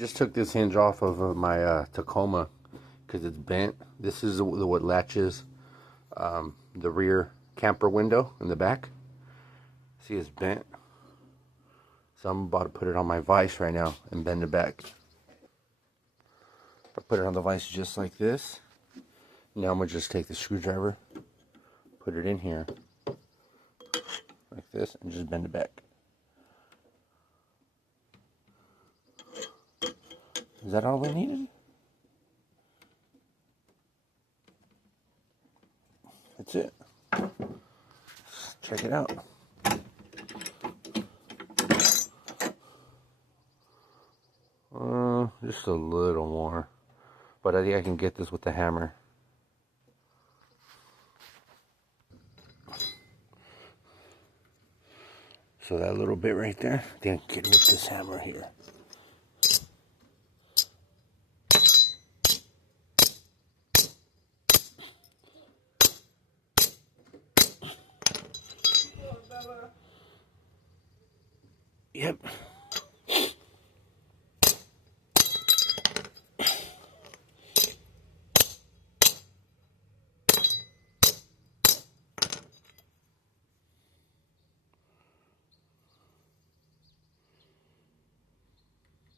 Just took this hinge off of my Tacoma because it's bent. This is what latches the rear camper window in the back. See, it's bent. So I'm about to put it on my vise right now and bend it back. I put it on the vise just like this. Now I'm going to just take the screwdriver, put it in here like this, and just bend it back. Is that all we needed? That's it. Let's check it out. Just a little more. But I think I can get this with the hammer. So that little bit right there, I think I can get it with this hammer here. Yep.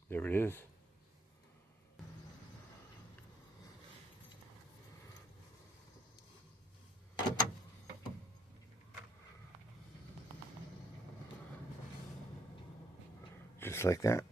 There it is. Just like that.